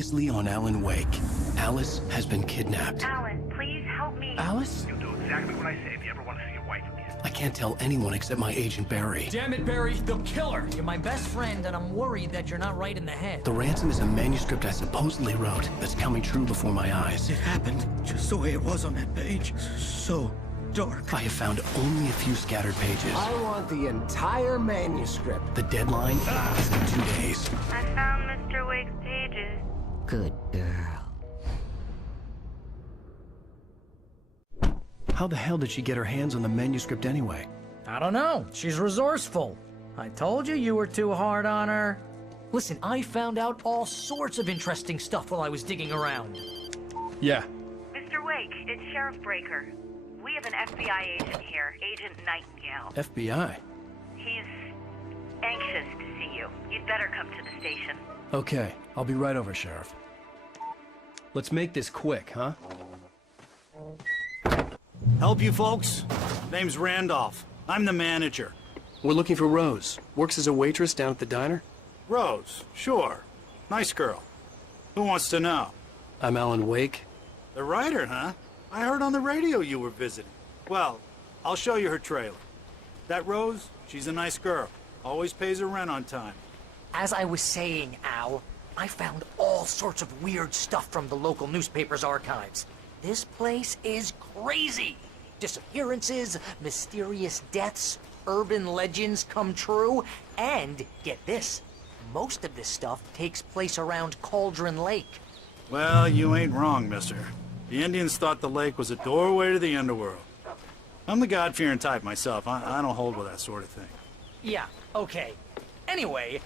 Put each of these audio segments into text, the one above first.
Previously on Alan Wake, Alice has been kidnapped. Alan, please help me. Alice? You'll do exactly what I say if you ever want to see your wife again. I can't tell anyone except my agent Barry. Damn it, Barry, they'll kill her. You're my best friend, and I'm worried that you're not right in the head. The ransom is a manuscript I supposedly wrote that's coming true before my eyes. It happened just the way it was on that page. So dark. I have found only a few scattered pages. I want the entire manuscript. The deadline is in 2 days. I found Mr. Wake's pages. Good girl. How the hell did she get her hands on the manuscript anyway? I don't know. She's resourceful. I told you you were too hard on her. Listen, I found out all sorts of interesting stuff while I was digging around. Yeah. Mr. Wake, it's Sheriff Breaker. We have an FBI agent here, Agent Nightingale. FBI? He's anxious to see you. You'd better come to the station. Okay, I'll be right over, Sheriff. Let's make this quick, huh? Help you folks? Name's Randolph. I'm the manager. We're looking for Rose. Works as a waitress down at the diner. Rose, sure. Nice girl. Who wants to know? I'm Alan Wake. The writer, huh? I heard on the radio you were visiting. Well, I'll show you her trailer. That Rose, she's a nice girl. Always pays her rent on time. As I was saying, Al, I found all sorts of weird stuff from the local newspaper's archives. This place is crazy. Disappearances, mysterious deaths, urban legends come true, and, get this, most of this stuff takes place around Cauldron Lake. Well, you ain't wrong, mister. The Indians thought the lake was a doorway to the underworld. I'm the God-fearing type myself. I don't hold with that sort of thing. Yeah, okay. Anyway,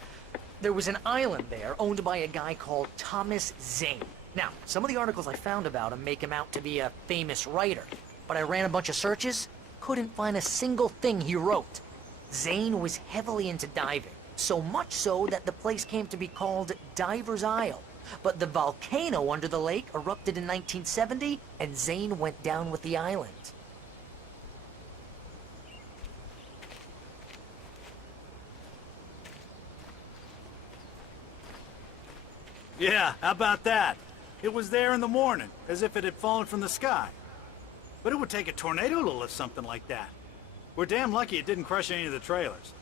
there was an island there owned by a guy called Thomas Zane. Now, some of the articles I found about him make him out to be a famous writer, but I ran a bunch of searches, couldn't find a single thing he wrote. Zane was heavily into diving, so much so that the place came to be called Diver's Isle. But the volcano under the lake erupted in 1970, and Zane went down with the island. Yeah, how about that? It was there in the morning, as if it had fallen from the sky. But it would take a tornado to lift something like that. We're damn lucky it didn't crush any of the trailers.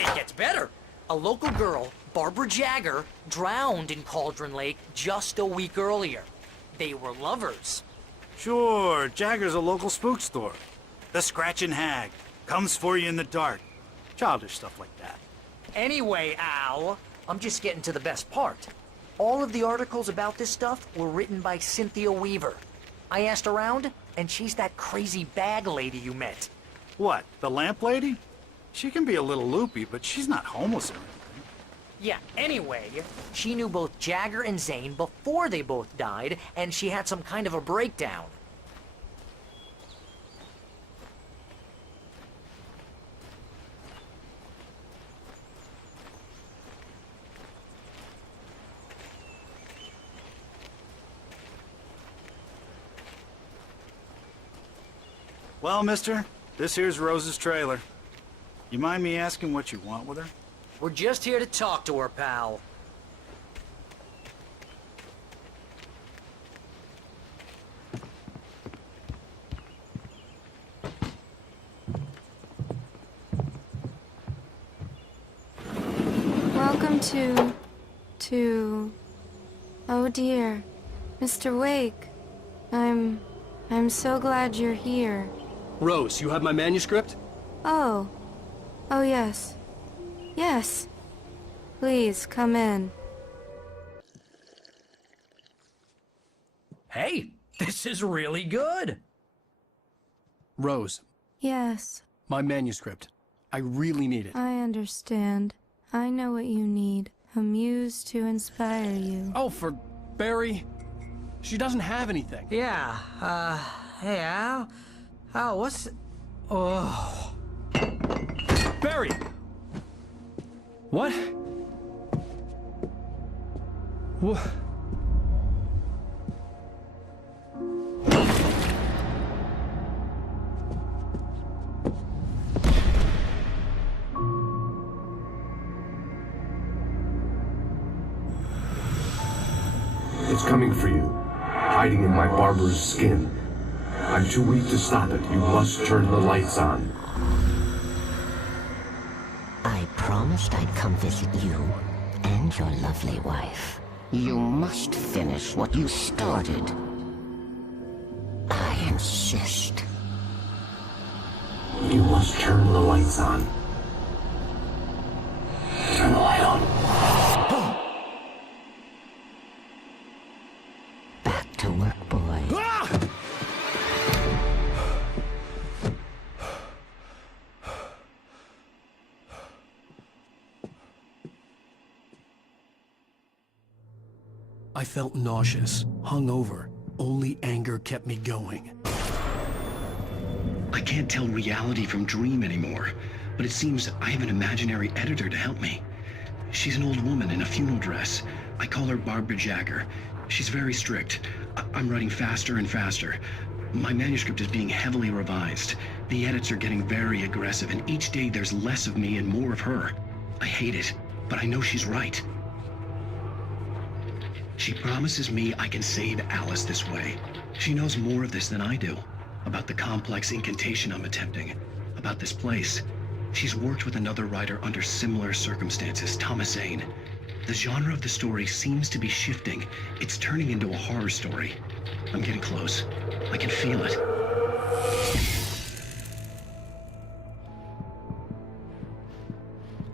It gets better. A local girl, Barbara Jagger, drowned in Cauldron Lake just a week earlier. They were lovers. Sure, Jagger's a local spook store. The Scratchin' Hag. Comes for you in the dark. Childish stuff like that. Anyway, Al, I'm just getting to the best part. All of the articles about this stuff were written by Cynthia Weaver. I asked around, and she's that crazy bag lady you met. What, the lamp lady? She can be a little loopy, but she's not homeless or anything. Yeah, anyway, she knew both Jagger and Zane before they both died, and she had some kind of a breakdown. Well, mister, this here's Rose's trailer. You mind me asking what you want with her? We're just here to talk to her, pal. Welcome to... Oh dear, Mr. Wake. I'm so glad you're here. Rose, you have my manuscript? Oh. Oh yes. Yes. Please, come in. Hey, this is really good. Rose, Yes, my manuscript. I really need it. I understand. I know what you need. A muse to inspire you. Oh, for Barry? She doesn't have anything. Yeah, hey, Al? Al, what's... Oh... Barry! What? What? It's coming for you, hiding in my barber's skin. I'm too weak to stop it. You must turn the lights on. I promised I'd come visit you and your lovely wife. You must finish what you started. I insist. You must turn the lights on. Turn the light on. Back to work, boy. I felt nauseous, hungover. Only anger kept me going. I can't tell reality from dream anymore, but it seems I have an imaginary editor to help me. She's an old woman in a funeral dress. I call her Barbara Jagger. She's very strict. I'm writing faster and faster. My manuscript is being heavily revised. The edits are getting very aggressive, and each day there's less of me and more of her. I hate it, but I know she's right. She promises me I can save Alice this way. She knows more of this than I do. About the complex incantation I'm attempting. About this place. She's worked with another writer under similar circumstances, Thomas Zane. The genre of the story seems to be shifting. It's turning into a horror story. I'm getting close. I can feel it.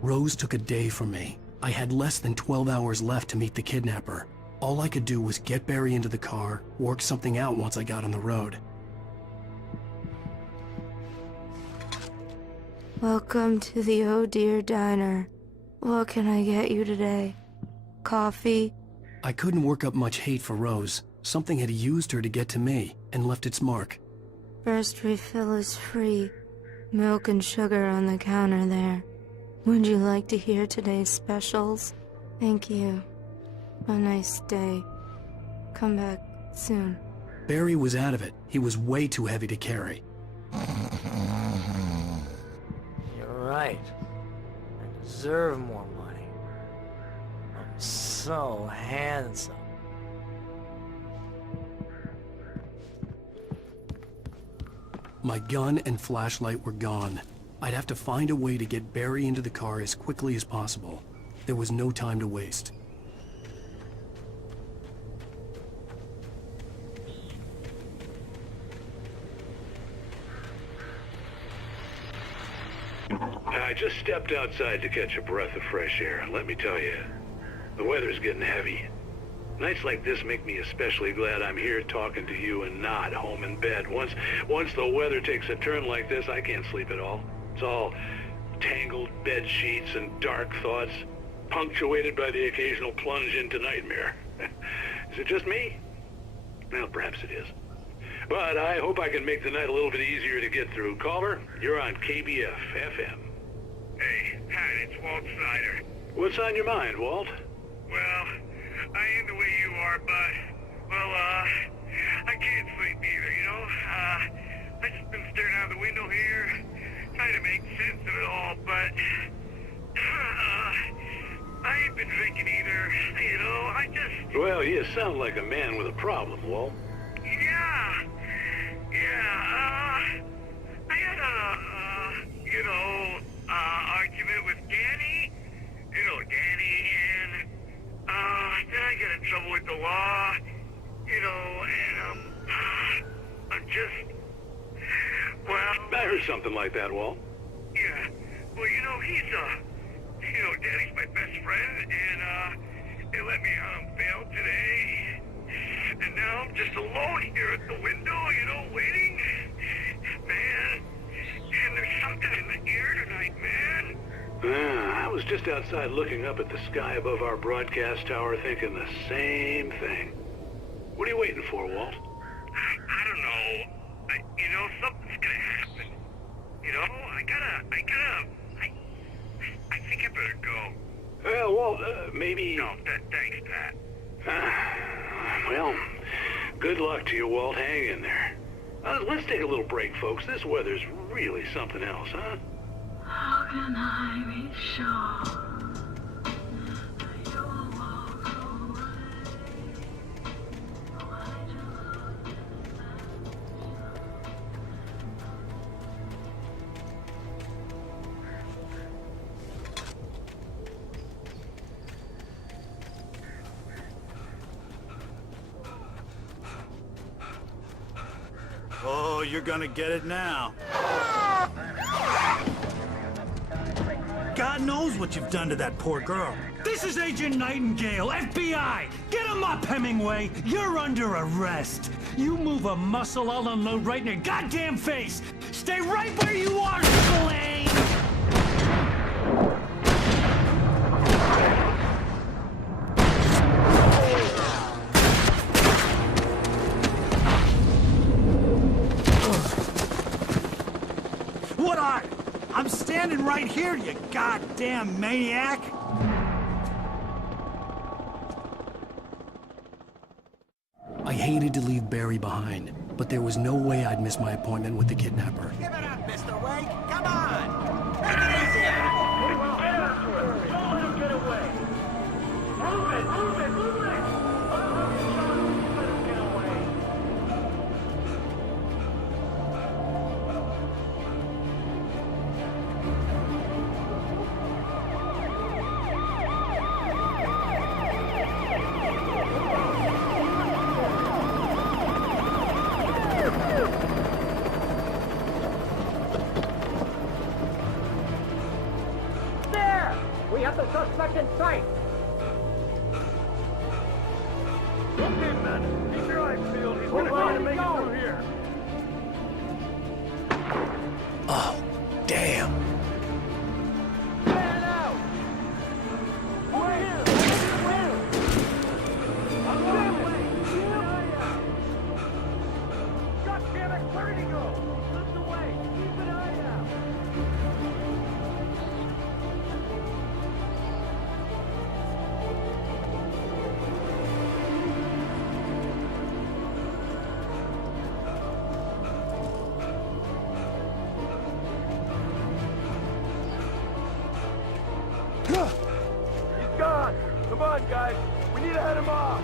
Rose took a day from me. I had less than 12 hours left to meet the kidnapper. All I could do was get Barry into the car, work something out once I got on the road. Welcome to the Oh Dear Diner. What can I get you today? Coffee? I couldn't work up much hate for Rose. Something had used her to get to me, and left its mark. First refill is free. Milk and sugar on the counter there. Would you like to hear today's specials? Thank you. A nice day. Come back soon. Barry was out of it. He was way too heavy to carry. You're right. I deserve more money. I'm so handsome. My gun and flashlight were gone. I'd have to find a way to get Barry into the car as quickly as possible. There was no time to waste. I just stepped outside to catch a breath of fresh air. Let me tell you, the weather's getting heavy. Nights like this make me especially glad I'm here talking to you and not home in bed. Once the weather takes a turn like this, I can't sleep at all. It's all tangled bed sheets and dark thoughts, punctuated by the occasional plunge into nightmare. Is it just me? Well, perhaps it is. But I hope I can make the night a little bit easier to get through. Caller, you're on KBF FM. Hey, Pat, it's Walt Snyder. What's on your mind, Walt? Well, I ain't the way you are, but, well, I can't sleep either, you know? I just been staring out the window here, trying to make sense of it all, but, I ain't been drinking either, you know? I just... Well, you sound like a man with a problem, Walt. I had argument with Danny, and, then I got in trouble with the law, and, I'm just, well... I heard something like that, Walt. Yeah, well, Danny's my best friend, and, they let me out on bail today, and now I'm just alone here at the window, waiting. Man, and there's something in the air tonight, man. I was just outside looking up at the sky above our broadcast tower thinking the same thing. What are you waiting for, Walt? I don't know. Something's gonna happen. I think I better go. Well, Walt, maybe... No, thanks, Pat. Well, good luck to you, Walt. Hang in there. Let's take a little break, folks. This weather's really something else, huh? How can I be sure you'll walk away? Oh, you're gonna get it now. God knows what you've done to that poor girl. This is Agent Nightingale, FBI! Get him up, Hemingway! You're under arrest! You move a muscle, I'll unload right in your goddamn face! Stay right where you are, Slane! What are? I'm standing right here, you goddamn maniac! I hated to leave Barry behind, but there was no way I'd miss my appointment with the kidnapper. Give it up, Mr. Wake! Come on! Take it easy on him! Don't let him get away! Move it! Move it! Move it! Let him get away! There! We have the suspect in sight! Okay, man. Keep your eyes peeled. He's gonna try to make it through here. Oh, damn. Man out! Over here! Over here! I'm on way! God damn it! Where did he go? Lift away! Keep an eye out! He's gone! Come on, guys! We need to head him off!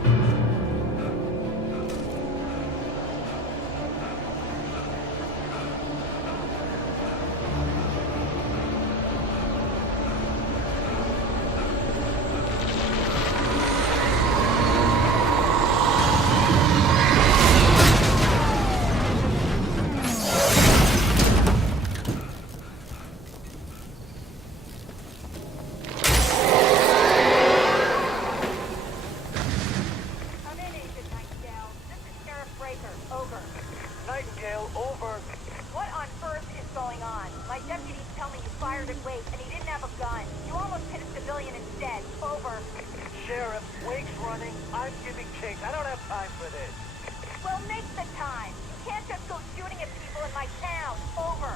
Come in, Agent Nightingale. This is Sheriff Breaker. Over. Nightingale, over. What on earth is going on? My deputies tell me you fired at Wake and he didn't have a gun. You almost hit a civilian instead. Over. Sheriff, Wake's running. I'm giving chase. I don't have time for this. Well, make the time. You can't just go shooting at people in my town. Over.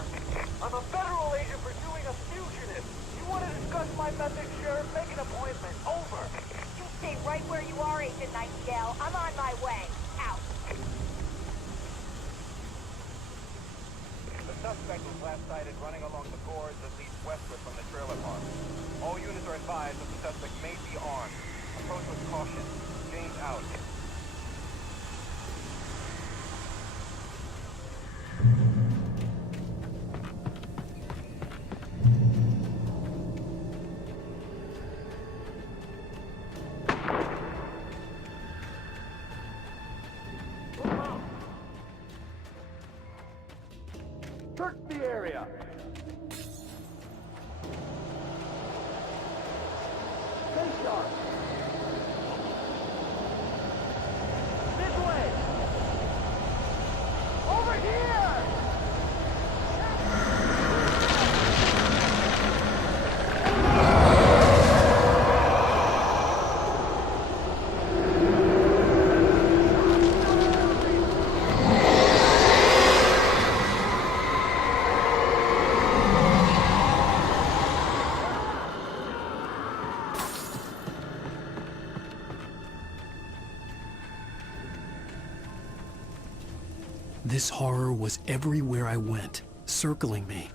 I'm a federal agent pursuing a fugitive. You want to discuss my methods, Sheriff? Make an appointment. Over. You stay right where you are, Agent Nightingale. I'm on my way. Out. The suspect was last sighted running along the gorge that leads westward from the trailer park. All units are advised that the suspect may be armed. Approach with caution. James out. Search the area. Stay sharp. This way. Over here. This horror was everywhere I went, circling me.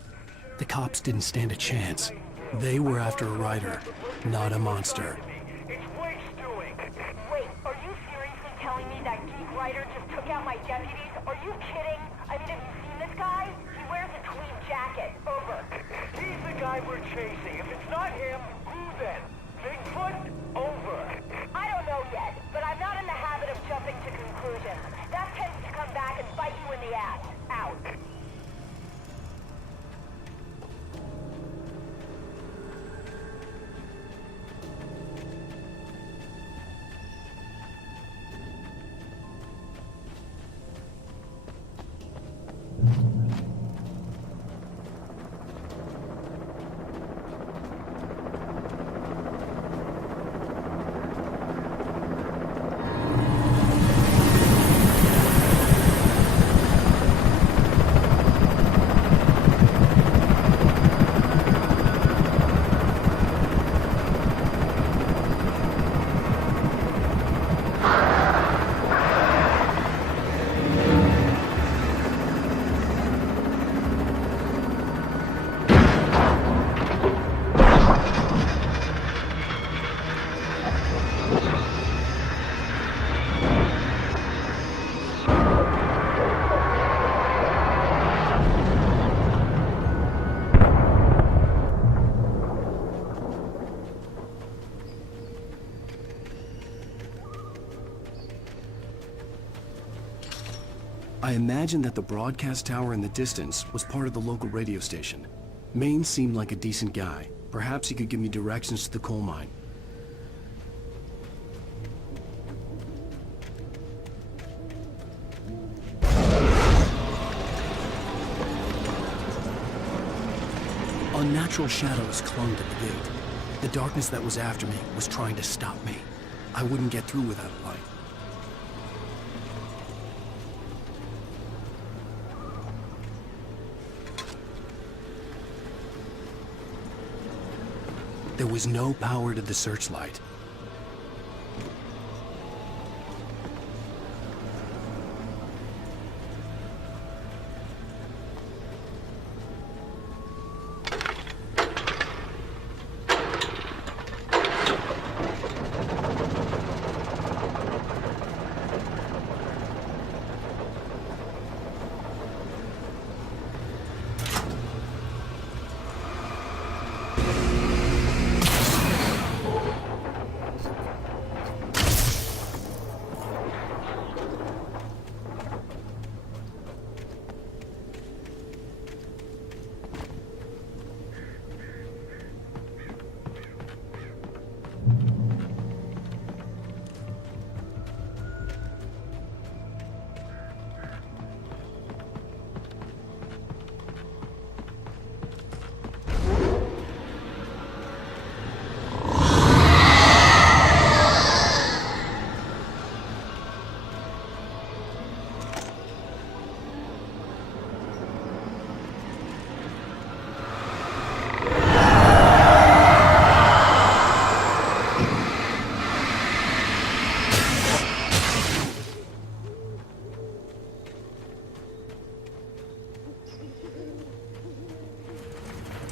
The cops didn't stand a chance. They were after a Ryder, not a monster. It's Wake's doing. Wait, are you seriously telling me that geek writer just took out my deputies? Are you kidding? I mean, have you seen this guy? He wears a tweed jacket. Over. He's the guy we're chasing. If it's not him, who then? Bigfoot? Over. I don't know yet, but I'm not in the habit of jumping to conclusions. That tends to come back and bite you in the ass. Out. I imagined that the broadcast tower in the distance was part of the local radio station. Maine seemed like a decent guy. Perhaps he could give me directions to the coal mine. Unnatural shadows clung to the gate. The darkness that was after me was trying to stop me. I wouldn't get through without a light. There was no power to the searchlight.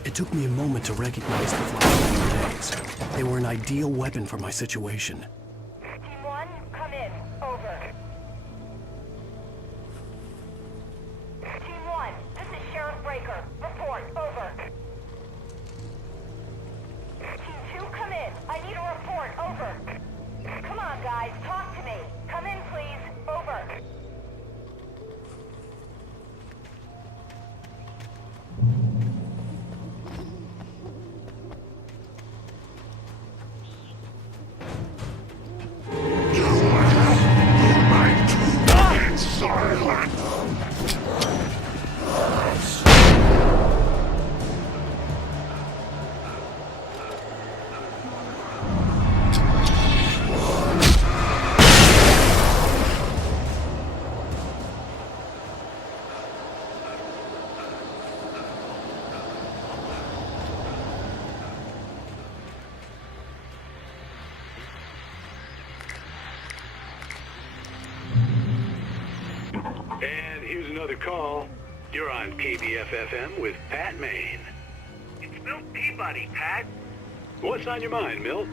It took me a moment to recognize the flashlight grenades. They were an ideal weapon for my situation. Team 1, come in. Over. Team 1, this is Sheriff Breaker. Report. Over. Team 2, come in. I need a report. Over. Come on, guys. Talk to me. Come in, please. Over. And here's another call. You're on KBF-FM with Pat Maine. It's Milt Peabody, Pat. What's on your mind, Milt?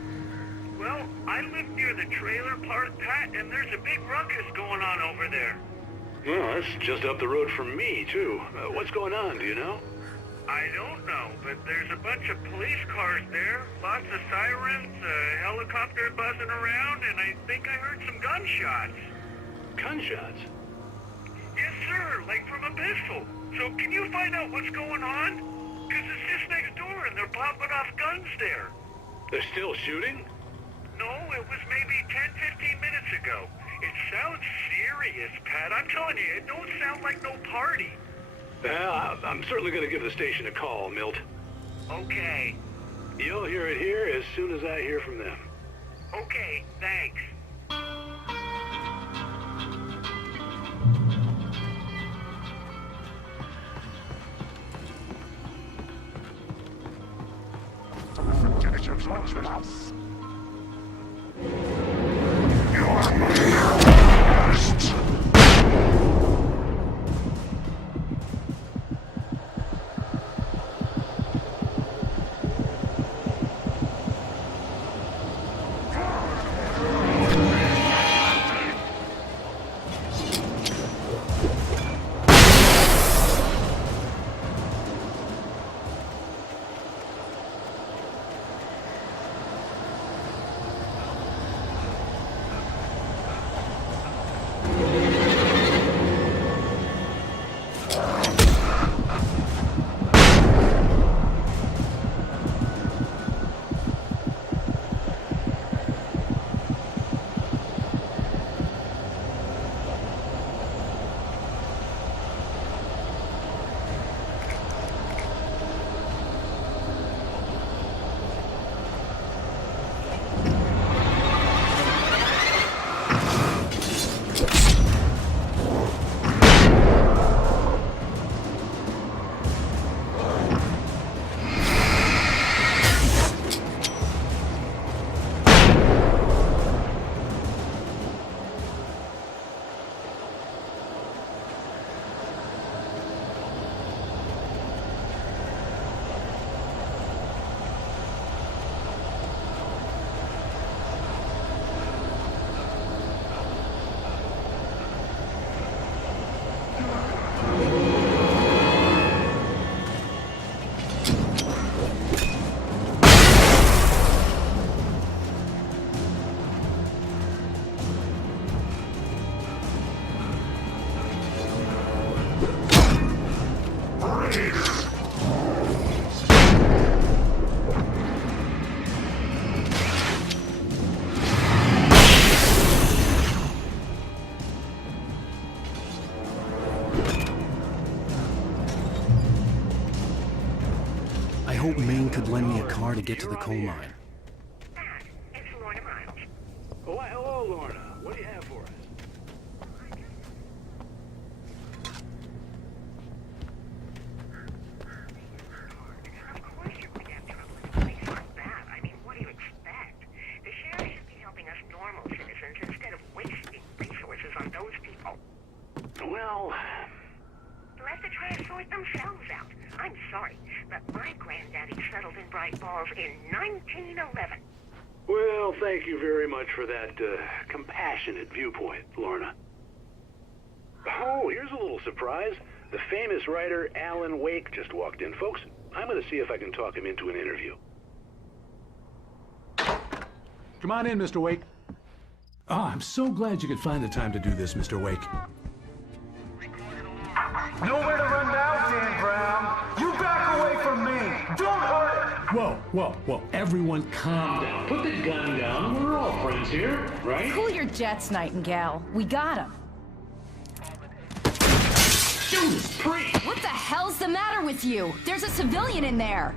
Well, I live near the trailer park, Pat, and there's a big ruckus going on over there. Well, that's just up the road from me, too. What's going on, do you know? I don't know, but there's a bunch of police cars there, lots of sirens, a helicopter buzzing around, and I think I heard some gunshots. Gunshots? Yes, sir, like from a pistol. So can you find out what's going on? Because it's just next door and they're popping off guns there. They're still shooting? No, it was maybe 10, 15 minutes ago. It sounds serious, Pat. I'm telling you, it don't sound like no party. Well, I'm certainly going to give the station a call, Milt. Okay. You'll hear it here as soon as I hear from them. Okay, thanks. I hope Maine could lend me a car to get to the coal mine. It's Lorna Miles. Oh, why, hello, Lorna. What do you have for us? Of course you're going to have trouble with a place like that. I mean, what do you expect? The sheriff should be helping us normal citizens instead of wasting resources on those people. Well, They'll have to try to sort themselves out. I'm sorry, but my granddaddy settled in Bright Falls in 1911. well, thank you very much for that compassionate viewpoint, Lorna. Oh, here's a little surprise. The famous writer Alan Wake just walked in. Folks, I'm going to see if I can talk him into an interview. Come on in, Mr. Wake. Oh, I'm so glad you could find the time to do this, Mr. Wake. Nowhere to run now, Dan Brown. You back away from me. Don't hurt him. Whoa. Everyone calm down. Put the gun down. We're all friends here, right? Cool your jets, Nightingale. We got him. Judas Priest! What the hell's the matter with you? There's a civilian in there.